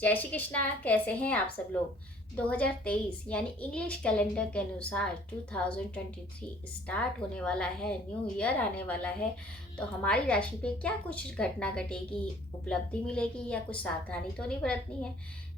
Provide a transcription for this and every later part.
जय श्री कृष्णा। कैसे हैं आप सब लोग। 2023 यानी इंग्लिश कैलेंडर के अनुसार 2023 स्टार्ट होने वाला है, न्यू ईयर आने वाला है। तो हमारी राशि पे क्या कुछ घटना घटेगी, उपलब्धि मिलेगी या कुछ सावधानी तो नहीं बरतनी है,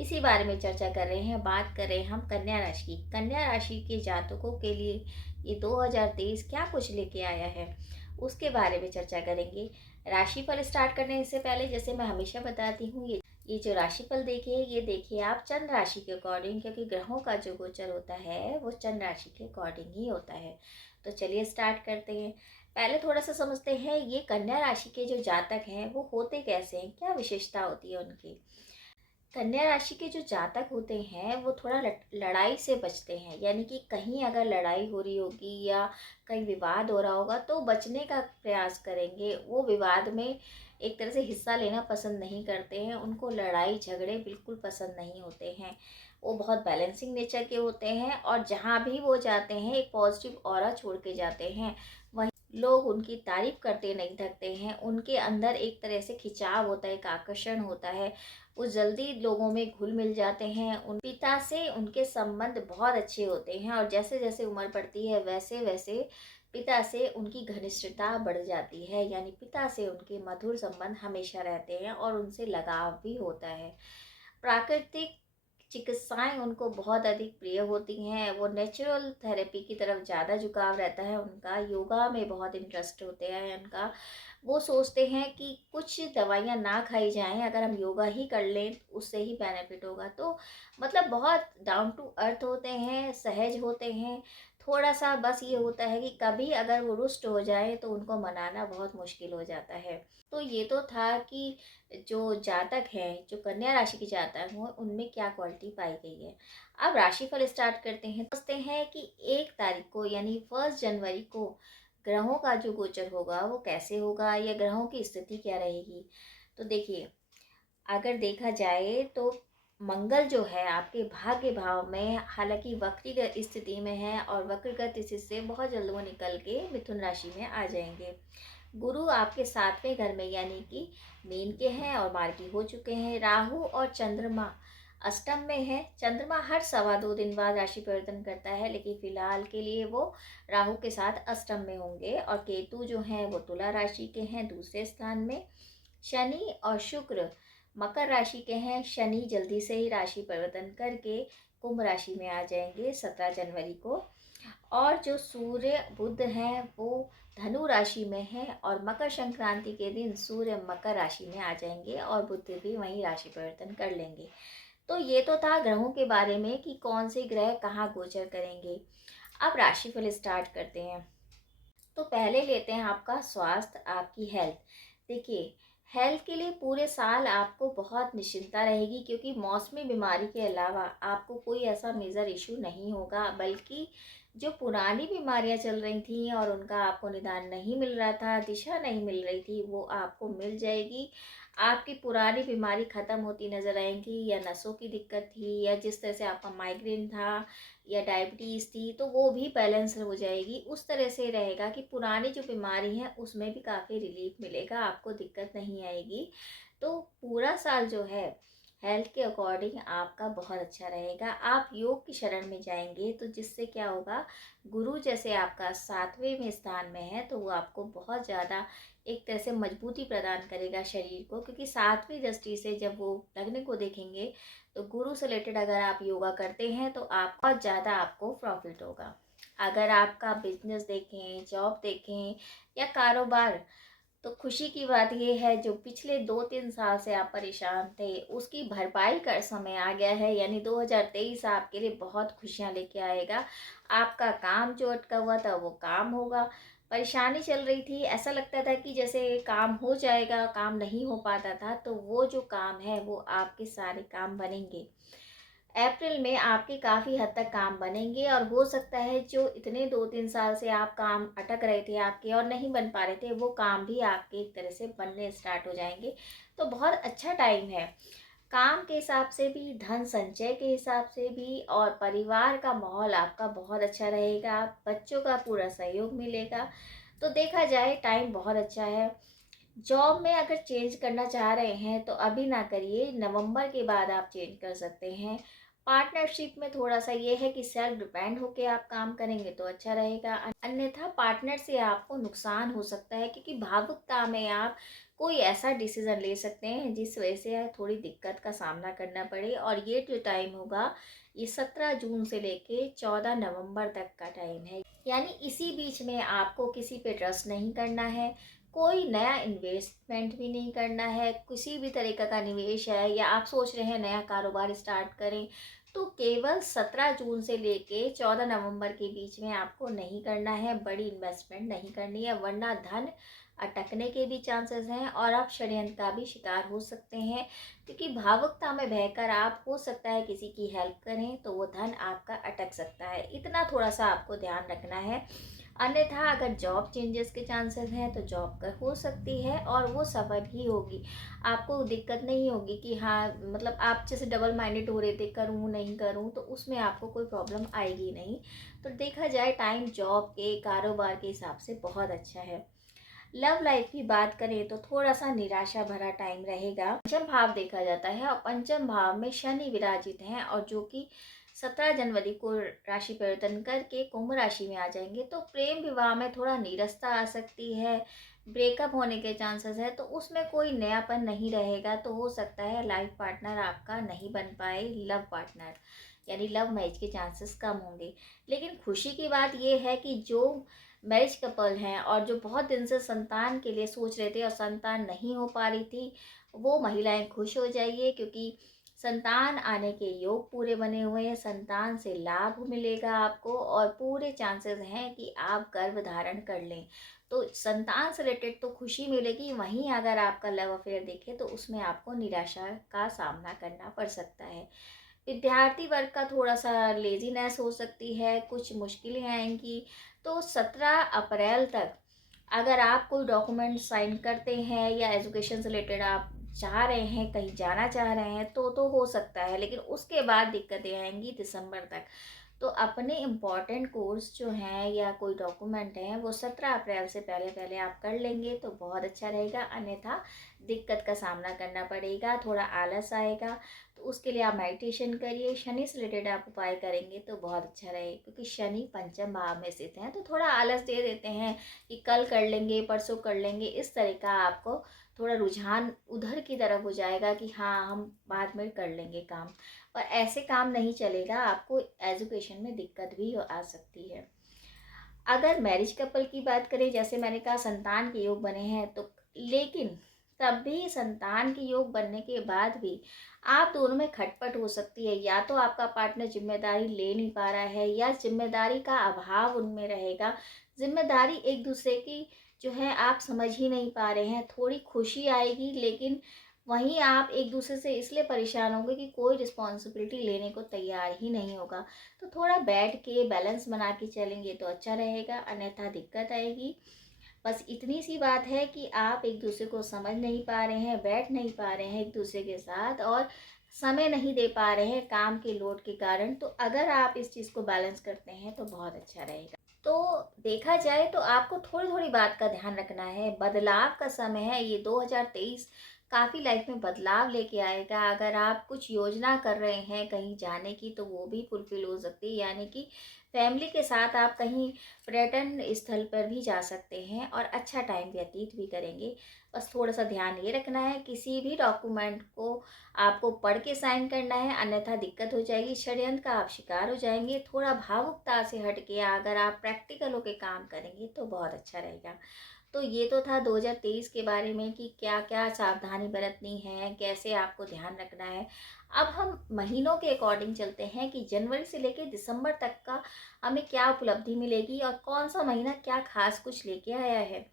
इसी बारे में चर्चा कर रहे हैं। बात कर रहे हैं हम कन्या राशि की। कन्या राशि के जातकों के लिए ये 2023 क्या कुछ लेके आया है, उसके बारे में चर्चा करेंगे। राशिफल स्टार्ट करने से पहले जैसे मैं हमेशा बताती हूँ, ये जो राशिफल देखिए, ये देखिए आप चंद्र राशि के अकॉर्डिंग, क्योंकि ग्रहों का जो गोचर होता है वो चंद्र राशि के अकॉर्डिंग ही होता है। तो चलिए स्टार्ट करते हैं। पहले थोड़ा सा समझते हैं ये कन्या राशि के जो जातक हैं वो होते कैसे हैं, क्या विशेषता होती है उनकी। कन्या राशि के जो जातक होते हैं वो थोड़ा लड़ाई से बचते हैं, यानी कि कहीं अगर लड़ाई हो रही होगी या कहीं विवाद हो रहा होगा तो बचने का प्रयास करेंगे। वो विवाद में एक तरह से हिस्सा लेना पसंद नहीं करते हैं, उनको लड़ाई झगड़े बिल्कुल पसंद नहीं होते हैं। वो बहुत बैलेंसिंग नेचर के होते हैं और जहाँ भी वो जाते हैं एक पॉजिटिव ऑरा छोड़ के जाते हैं। वहीं लोग उनकी तारीफ करते नहीं थकते हैं, उनके अंदर एक तरह से खिंचाव होता है, एक आकर्षण होता है। वो जल्दी लोगों में घुल मिल जाते हैं। उन पिता से उनके संबंध बहुत अच्छे होते हैं और जैसे जैसे उम्र बढ़ती है वैसे वैसे पिता से उनकी घनिष्ठता बढ़ जाती है, यानी पिता से उनके मधुर संबंध हमेशा रहते हैं और उनसे लगाव भी होता है। प्राकृतिक चिकित्साएं उनको बहुत अधिक प्रिय होती हैं। वो नेचुरल थेरेपी की तरफ ज़्यादा झुकाव रहता है उनका। योगा में बहुत इंटरेस्ट होते हैं उनका। वो सोचते हैं कि कुछ दवाइयाँ ना खाई जाएं, अगर हम योगा ही कर लें उससे ही बेनिफिट होगा। तो मतलब बहुत डाउन टू अर्थ होते हैं, सहज होते हैं। थोड़ा सा बस ये होता है कि कभी अगर वो रुष्ट हो जाए तो उनको मनाना बहुत मुश्किल हो जाता है। तो ये तो था कि जो जातक हैं, जो कन्या राशि के जातक हैं, उनमें क्या क्वालिटी पाई गई है। अब राशिफल स्टार्ट करते हैं। सोचते हैं कि 1 तारीख को यानी 1 जनवरी को ग्रहों का जो गोचर होगा वो कैसे होगा या ग्रहों की स्थिति क्या रहेगी। तो देखिए, अगर देखा जाए तो मंगल जो है आपके भाग्य भाव में, हालांकि वक्रीगत स्थिति में है और वक्रगत स्थिति से बहुत जल्द वो निकल के मिथुन राशि में आ जाएंगे। गुरु आपके 7वें घर में यानी कि मीन के हैं और मार्गी हो चुके हैं। राहु और चंद्रमा अष्टम में है। चंद्रमा हर 2.25 दिन बाद राशि परिवर्तन करता है, लेकिन फिलहाल के लिए वो राहु के साथ अष्टम में होंगे। और केतु जो हैं वो तुला राशि के हैं, दूसरे स्थान में। शनि और शुक्र मकर राशि के हैं। शनि जल्दी से ही राशि परिवर्तन करके कुंभ राशि में आ जाएंगे 17 जनवरी को। और जो सूर्य बुध हैं वो धनु राशि में है और मकर संक्रांति के दिन सूर्य मकर राशि में आ जाएंगे और बुध भी वहीं राशि परिवर्तन कर लेंगे। तो ये तो था ग्रहों के बारे में कि कौन से ग्रह कहाँ गोचर करेंगे। अब राशिफल स्टार्ट करते हैं। तो पहले लेते हैं आपका स्वास्थ्य, आपकी हेल्थ। देखिए, हेल्थ के लिए पूरे साल आपको बहुत निश्चिंता रहेगी, क्योंकि मौसमी बीमारी के अलावा आपको कोई ऐसा मेजर इशू नहीं होगा, बल्कि जो पुरानी बीमारियां चल रही थी और उनका आपको निदान नहीं मिल रहा था, दिशा नहीं मिल रही थी, वो आपको मिल जाएगी। आपकी पुरानी बीमारी खत्म होती नजर आएंगी, या नसों की दिक्कत थी या जिस तरह से आपका माइग्रेन था या डायबिटीज़ थी तो वो भी बैलेंस हो जाएगी। उस तरह से रहेगा कि पुरानी जो बीमारी है उसमें भी काफ़ी रिलीफ मिलेगा, आपको दिक्कत नहीं आएगी। तो पूरा साल जो है हेल्थ के अकॉर्डिंग आपका बहुत अच्छा रहेगा। आप योग की शरण में जाएंगे तो जिससे क्या होगा, गुरु जैसे आपका 7वें में स्थान में है तो वो आपको बहुत ज़्यादा एक तरह से मजबूती प्रदान करेगा शरीर को, क्योंकि 7वीं दृष्टि से जब वो लगने को देखेंगे तो गुरु से रिलेटेड अगर आप योगा करते हैं तो आप बहुत ज़्यादा आपको प्रॉफिट होगा। अगर आपका बिजनेस देखें, जॉब देखें या कारोबार, तो खुशी की बात ये है जो पिछले 2-3 साल से आप परेशान थे उसकी भरपाई का समय आ गया है, यानी 2023 आपके लिए बहुत खुशियां लेके आएगा। आपका काम जो अटका हुआ था वो काम होगा। परेशानी चल रही थी, ऐसा लगता था कि जैसे काम हो जाएगा, काम नहीं हो पाता था, तो वो जो काम है वो आपके सारे काम बनेंगे। अप्रैल में आपके काफ़ी हद तक काम बनेंगे और हो सकता है जो इतने 2-3 साल से आप काम अटक रहे थे आपके और नहीं बन पा रहे थे, वो काम भी आपके एक तरह से बनने स्टार्ट हो जाएंगे। तो बहुत अच्छा टाइम है काम के हिसाब से भी, धन संचय के हिसाब से भी, और परिवार का माहौल आपका बहुत अच्छा रहेगा। बच्चों का पूरा सहयोग मिलेगा। तो देखा जाए टाइम बहुत अच्छा है। जॉब में अगर चेंज करना चाह रहे हैं तो अभी ना करिए, नवंबर के बाद आप चेंज कर सकते हैं। पार्टनरशिप में थोड़ा-सा ये है कि सेल्फ डिपेंड होके आप काम करेंगे तो अच्छा रहेगा। अन्यथा पार्टनर से आपको नुकसान हो सकता है, क्योंकि भावुकता में आप कोई ऐसा डिसीज़न ले सकते हैं जिस वजह से थोड़ी दिक्कत का सामना करना पड़े। और ये जो टाइम होगा, ये 17 जून से लेके 14 नवंबर तक का टाइम है। यानी इसी बीच में आपको किसी पे ट्रस्ट नहीं करना है, कोई नया इन्वेस्टमेंट भी नहीं करना है, किसी भी तरीक़े का निवेश है या आप सोच रहे हैं नया कारोबार स्टार्ट करें, तो केवल 17 जून से लेके 14 नवंबर के बीच में आपको नहीं करना है, बड़ी इन्वेस्टमेंट नहीं करनी है, वरना धन अटकने के भी चांसेस हैं और आप षड्यंत्र का भी शिकार हो सकते हैं। क्योंकि भावुकता में बहकर आप हो सकता है किसी की हेल्प करें तो वो धन आपका अटक सकता है, इतना थोड़ा-सा आपको ध्यान रखना है। अन्यथा अगर जॉब चेंजेस के चांसेस हैं तो जॉब कर हो सकती है और वो सफल ही होगी। आपको दिक्कत नहीं होगी कि हाँ, मतलब आप जैसे डबल माइंडेड हो रहे थे, करूँ नहीं करूँ, तो उसमें आपको कोई प्रॉब्लम आएगी नहीं। तो देखा जाए टाइम जॉब के, कारोबार के हिसाब से बहुत अच्छा है। लव लाइफ की बात करें तो थोड़ा-सा निराशा भरा टाइम रहेगा। पंचम भाव देखा जाता है और पंचम भाव में शनि विराजित हैं, और जो कि 17 जनवरी को राशि परिवर्तन करके कुंभ राशि में आ जाएंगे। तो प्रेम विवाह में थोड़ा नीरसता आ सकती है, ब्रेकअप होने के चांसेस है, तो उसमें कोई नयापन नहीं रहेगा। तो हो सकता है लाइफ पार्टनर आपका नहीं बन पाए, लव पार्टनर यानी लव मैरिज के चांसेस कम होंगे। लेकिन खुशी की बात यह है कि जो मैरिज कपल हैं और जो बहुत दिन से संतान के लिए सोच रहे थे और संतान नहीं हो पा रही थी, वो महिलाएं खुश हो जाइए, क्योंकि संतान आने के योग पूरे बने हुए हैं। संतान से लाभ मिलेगा आपको और पूरे चांसेस हैं कि आप गर्भ धारण कर लें। तो संतान से रिलेटेड तो खुशी मिलेगी, वहीं अगर आपका लव अफेयर देखें तो उसमें आपको निराशा का सामना करना पड़ सकता है। विद्यार्थी वर्ग का थोड़ा-सा लेज़ीनेस हो सकती है, कुछ मुश्किलें आएँगी। तो 17 अप्रैल तक अगर आप कोई डॉक्यूमेंट साइन करते हैं या एजुकेशन से रिलेटेड आप चाह रहे हैं, कहीं जाना चाह रहे हैं, तो हो सकता है। लेकिन उसके बाद दिक्कतें आएँगी दिसंबर तक। तो अपने इम्पॉर्टेंट कोर्स जो हैं या कोई डॉक्यूमेंट हैं, वो 17 अप्रैल से पहले-पहले आप कर लेंगे तो बहुत अच्छा रहेगा। अन्यथा दिक्कत का सामना करना पड़ेगा, थोड़ा आलस आएगा। तो उसके लिए आप मेडिटेशन करिए, शनि से रिलेटेड आप उपाय करेंगे तो बहुत अच्छा रहेगा, क्योंकि शनि पंचम भाव में स्थित हैं, तो थोड़ा आलस दे देते हैं कि कल कर लेंगे, परसों कर लेंगे। इस तरह का आपको थोड़ा रुझान उधर की तरफ हो जाएगा कि हाँ, हम बाद में कर लेंगे काम। और ऐसे काम नहीं चलेगा, आपको एजुकेशन में दिक्कत भी आ सकती है। अगर मैरिज कपल की बात करें, जैसे मैंने कहा संतान के योग बने हैं, तो लेकिन तब भी संतान के योग बनने के बाद भी आप दोनों में खटपट हो सकती है। या तो आपका पार्टनर जिम्मेदारी ले नहीं पा रहा है या जिम्मेदारी का अभाव उनमें रहेगा। जिम्मेदारी एक दूसरे की जो है आप समझ ही नहीं पा रहे हैं। थोड़ी खुशी आएगी, लेकिन वहीं आप एक दूसरे से इसलिए परेशान होंगे कि कोई रिस्पॉन्सिबिलिटी लेने को तैयार ही नहीं होगा। तो थोड़ा बैठ के बैलेंस बना के चलेंगे तो अच्छा रहेगा, अन्यथा दिक्कत आएगी। बस इतनी सी बात है कि आप एक दूसरे को समझ नहीं पा रहे हैं, बैठ नहीं पा रहे हैं एक दूसरे के साथ, और समय नहीं दे पा रहे हैं काम के लोड के कारण। तो अगर आप इस चीज़ को बैलेंस करते हैं तो बहुत अच्छा रहेगा। तो देखा जाए तो आपको थोड़ी-थोड़ी बात का ध्यान रखना है। बदलाव का समय है, ये 2023 काफ़ी लाइफ में बदलाव लेके आएगा। अगर आप कुछ योजना कर रहे हैं कहीं जाने की, तो वो भी फुलफ़िल हो सकती है। यानी कि फैमिली के साथ आप कहीं पर्यटन स्थल पर भी जा सकते हैं और अच्छा टाइम व्यतीत भी करेंगे। बस थोड़ा-सा ध्यान ये रखना है, किसी भी डॉक्यूमेंट को आपको पढ़ के साइन करना है, अन्यथा दिक्कत हो जाएगी, षड्यंत्र का आप शिकार हो जाएँगे। थोड़ा भावुकता से हट के अगर आप प्रैक्टिकल होके काम करेंगे तो बहुत अच्छा रहेगा। तो ये तो था 2023 के बारे में कि क्या-क्या सावधानी बरतनी है, कैसे आपको ध्यान रखना है। अब हम महीनों के अकॉर्डिंग चलते हैं कि जनवरी से लेके दिसंबर तक का हमें क्या उपलब्धि मिलेगी और कौन-सा महीना क्या ख़ास कुछ लेके आया है।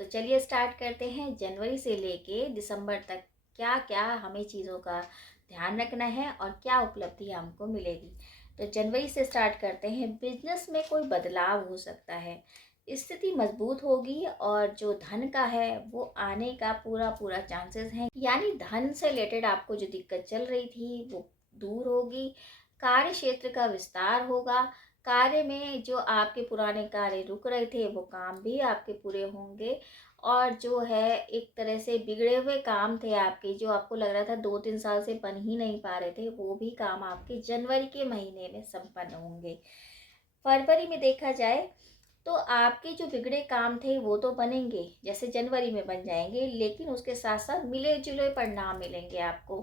तो चलिए स्टार्ट करते हैं, जनवरी से लेके दिसंबर तक क्या-क्या हमें चीज़ों का ध्यान रखना है और क्या उपलब्धि हमको मिलेगी। तो जनवरी से स्टार्ट करते हैं। बिज़नेस में कोई बदलाव हो सकता है, स्थिति मजबूत होगी और जो धन का है वो आने का पूरा चांसेस है। यानी धन से रिलेटेड आपको जो दिक्कत चल रही थी वो दूर होगी। कार्य क्षेत्र का विस्तार होगा। कार्य में जो आपके पुराने कार्य रुक रहे थे वो काम भी आपके पूरे होंगे। और जो है एक तरह से बिगड़े हुए काम थे आपके, जो आपको लग रहा था 2-3 साल से बन ही नहीं पा रहे थे, वो भी काम आपके जनवरी के महीने में संपन्न होंगे। फरवरी में देखा जाए तो आपके जो बिगड़े काम थे वो तो बनेंगे, जैसे जनवरी में बन जाएंगे, लेकिन उसके साथ साथ मिले जुले परिणाम मिलेंगे आपको।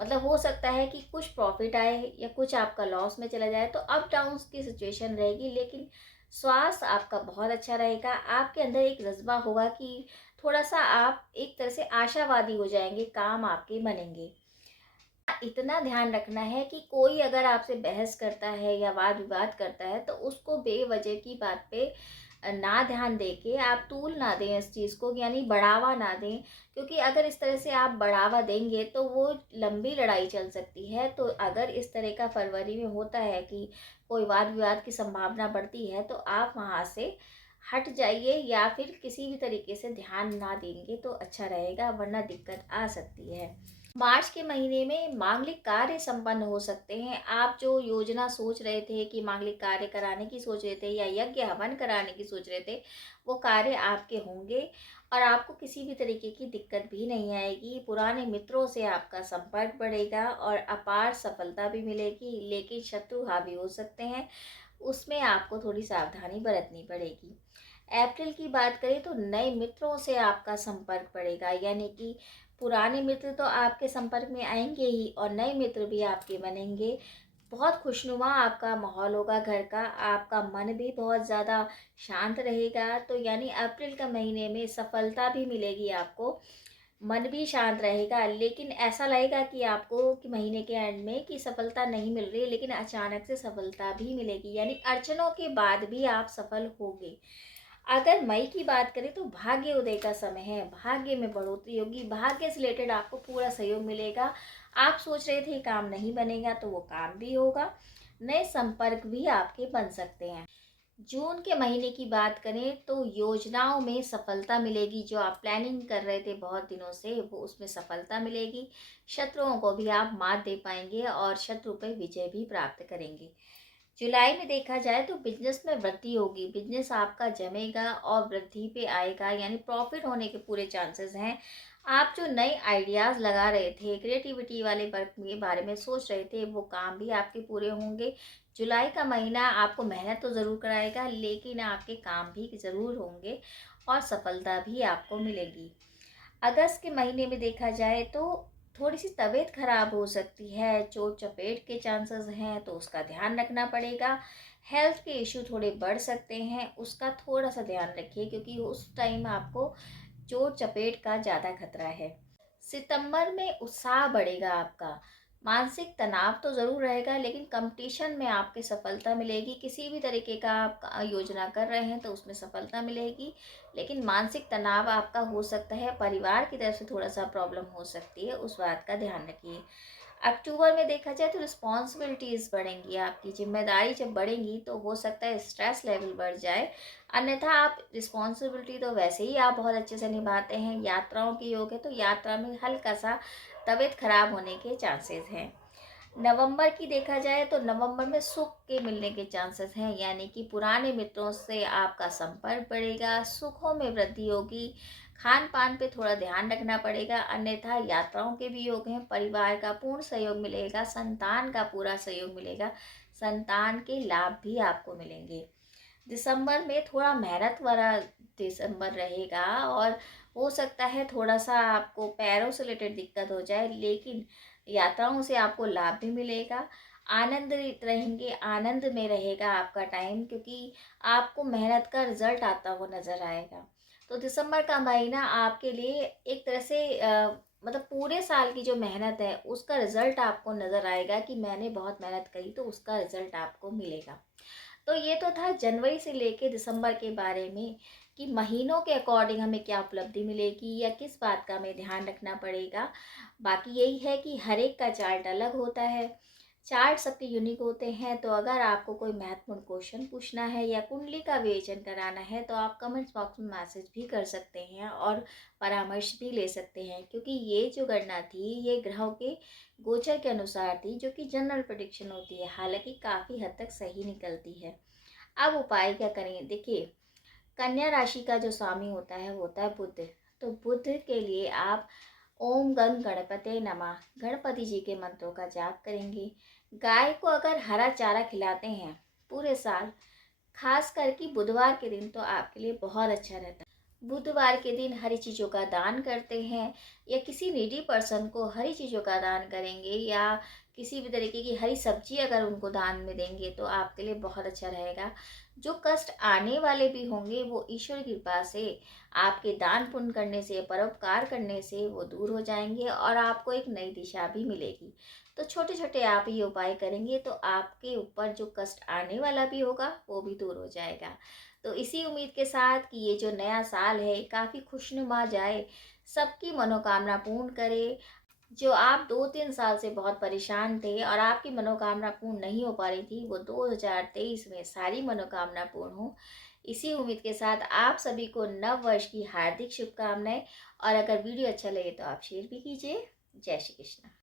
मतलब हो सकता है कि कुछ प्रॉफिट आए या कुछ आपका लॉस में चला जाए, तो अप डाउन की सिचुएशन रहेगी, लेकिन स्वास्थ्य आपका बहुत अच्छा रहेगा। आपके अंदर एक जज्बा होगा कि थोड़ा सा आप एक तरह से आशावादी हो जाएंगे, काम आपके बनेंगे। इतना ध्यान रखना है कि कोई अगर आपसे बहस करता है या वाद विवाद करता है, तो उसको बेवजह की बात पे ना ध्यान दे के आप तूल ना दें इस चीज़ को, यानी बढ़ावा ना दें। क्योंकि अगर इस तरह से आप बढ़ावा देंगे तो वो लंबी लड़ाई चल सकती है। तो अगर इस तरह का फरवरी में होता है कि कोई वाद विवाद की संभावना बढ़ती है, तो आप वहाँ से हट जाइए या फिर किसी भी तरीके से ध्यान ना देंगे तो अच्छा रहेगा, वरना दिक्कत आ सकती है। मार्च के महीने में मांगलिक कार्य संपन्न हो सकते हैं। आप जो योजना सोच रहे थे कि मांगलिक कार्य कराने की सोच रहे थे या यज्ञ हवन कराने की सोच रहे थे, वो कार्य आपके होंगे और आपको किसी भी तरीके की दिक्कत भी नहीं आएगी। पुराने मित्रों से आपका संपर्क बढ़ेगा और अपार सफलता भी मिलेगी, लेकिन शत्रु हावी हो सकते हैं, उसमें आपको थोड़ी सावधानी बरतनी पड़ेगी। अप्रैल की बात करें तो नए मित्रों से आपका संपर्क बढ़ेगा, यानी कि पुराने मित्र तो आपके संपर्क में आएंगे ही और नए मित्र भी आपके बनेंगे। बहुत खुशनुमा आपका माहौल होगा घर का, आपका मन भी बहुत ज़्यादा शांत रहेगा। तो यानी अप्रैल का महीने में सफलता भी मिलेगी आपको, मन भी शांत रहेगा, लेकिन ऐसा लगेगा कि आपको कि महीने के एंड में कि सफलता नहीं मिल रही, लेकिन अचानक से सफलता भी मिलेगी, यानी अड़चनों के बाद भी आप सफल होगे। अगर मई की बात करें तो भाग्य उदय का समय है, भाग्य में बढ़ोतरी होगी, भाग्य से रिलेटेड आपको पूरा सहयोग मिलेगा। आप सोच रहे थे काम नहीं बनेगा तो वो काम भी होगा, नए संपर्क भी आपके बन सकते हैं। जून के महीने की बात करें तो योजनाओं में सफलता मिलेगी, जो आप प्लानिंग कर रहे थे बहुत दिनों से वो उसमें सफलता मिलेगी। शत्रुओं को भी आप मात दे पाएंगे और शत्रु पर विजय भी प्राप्त करेंगे। जुलाई में देखा जाए तो बिजनेस में वृद्धि होगी, बिजनेस आपका जमेगा और वृद्धि पे आएगा, यानी प्रॉफिट होने के पूरे चांसेस हैं। आप जो नए आइडियाज़ लगा रहे थे, क्रिएटिविटी वाले वर्क के बारे में सोच रहे थे, वो काम भी आपके पूरे होंगे। जुलाई का महीना आपको मेहनत तो ज़रूर कराएगा, लेकिन आपके काम भी ज़रूर होंगे और सफलता भी आपको मिलेगी। अगस्त के महीने में देखा जाए तो थोड़ी सी तबीयत खराब हो सकती है, चोट चपेट के चांसेस हैं, तो उसका ध्यान रखना पड़ेगा। हेल्थ के इशू थोड़े बढ़ सकते हैं, उसका थोड़ा सा ध्यान रखिए, क्योंकि उस टाइम आपको चोट चपेट का ज़्यादा खतरा है। सितंबर में उत्साह बढ़ेगा आपका, मानसिक तनाव तो ज़रूर रहेगा, लेकिन कंपटीशन में आपकी सफलता मिलेगी। किसी भी तरीके का आप योजना कर रहे हैं तो उसमें सफलता मिलेगी, लेकिन मानसिक तनाव आपका हो सकता है, परिवार की तरफ से थोड़ा सा प्रॉब्लम हो सकती है, उस बात का ध्यान रखिए। अक्टूबर में देखा जाए तो रिस्पॉन्सिबिलिटीज़ बढ़ेंगी, आपकी जिम्मेदारी जब बढ़ेंगी तो हो सकता है स्ट्रेस लेवल बढ़ जाए। अन्यथा आप रिस्पॉन्सिबिलिटी तो वैसे ही आप बहुत अच्छे से निभाते हैं। यात्राओं की योग है तो यात्रा में हल्का सा तबीयत खराब होने के चांसेस हैं। नवंबर की देखा जाए तो नवंबर में सुख के मिलने के चांसेस हैं, यानी कि पुराने मित्रों से आपका संपर्क बढ़ेगा, सुखों में वृद्धि होगी। खान पान पे थोड़ा ध्यान रखना पड़ेगा, अन्यथा यात्राओं के भी योग हैं, परिवार का पूर्ण सहयोग मिलेगा, संतान का पूरा सहयोग मिलेगा, संतान के लाभ भी आपको मिलेंगे। दिसंबर में थोड़ा मेहनत वाला दिसंबर रहेगा और हो सकता है थोड़ा सा आपको पैरों से रिलेटेड दिक्कत हो जाए, लेकिन यात्राओं से आपको लाभ भी मिलेगा। आनंद रहेंगे, आनंद में रहेगा आपका टाइम, क्योंकि आपको मेहनत का रिजल्ट आता हुआ नज़र आएगा। तो दिसंबर का महीना आपके लिए एक तरह से मतलब पूरे साल की जो मेहनत है उसका रिजल्ट आपको नज़र आएगा कि मैंने बहुत मेहनत करी, तो उसका रिजल्ट आपको मिलेगा। तो ये तो था जनवरी से लेके दिसंबर के बारे में कि महीनों के अकॉर्डिंग हमें क्या उपलब्धि मिलेगी या किस बात का हमें ध्यान रखना पड़ेगा। बाकी यही है कि हर एक का चार्ट अलग होता है, चार्ट सबके यूनिक होते हैं। तो अगर आपको कोई महत्वपूर्ण क्वेश्चन पूछना है या कुंडली का विवेचन कराना है तो आप कमेंट्स बॉक्स में मैसेज भी कर सकते हैं और परामर्श भी ले सकते हैं, क्योंकि ये जो गणना थी ये ग्रहों के गोचर के अनुसार थी, जो कि जनरल प्रेडिक्शन होती है, हालांकि काफ़ी हद तक सही निकलती है। अब उपाय क्या करें, देखिए कन्या राशि का जो स्वामी होता है वो होता है बुध। तो बुध के लिए आप ओम गंग गणपते नमः गणपति जी के मंत्रों का जाप करेंगे। गाय को अगर हरा चारा खिलाते हैं पूरे साल, खास करके बुधवार के दिन, तो आपके लिए बहुत अच्छा रहता है। बुधवार के दिन हरी चीज़ों का दान करते हैं या किसी नीडी पर्सन को हरी चीज़ों का दान करेंगे या किसी भी तरीके की हरी सब्जी अगर उनको दान में देंगे तो आपके लिए बहुत अच्छा रहेगा। जो कष्ट आने वाले भी होंगे वो ईश्वर की कृपा से आपके दान पुण्य करने से, परोपकार करने से वो दूर हो जाएंगे और आपको एक नई दिशा भी मिलेगी। तो छोटे छोटे आप ये उपाय करेंगे तो आपके ऊपर जो कष्ट आने वाला भी होगा वो भी दूर हो जाएगा। तो इसी उम्मीद के साथ कि ये जो नया साल है काफ़ी खुशनुमा जाए, सबकी मनोकामना पूर्ण करे। जो आप 2-3 साल से बहुत परेशान थे और आपकी मनोकामना पूर्ण नहीं हो पा रही थी, वो 2023 में सारी मनोकामना पूर्ण हो। इसी उम्मीद के साथ आप सभी को नव वर्ष की हार्दिक शुभकामनाएँ। और अगर वीडियो अच्छा लगे तो आप शेयर भी कीजिए। जय श्री कृष्ण।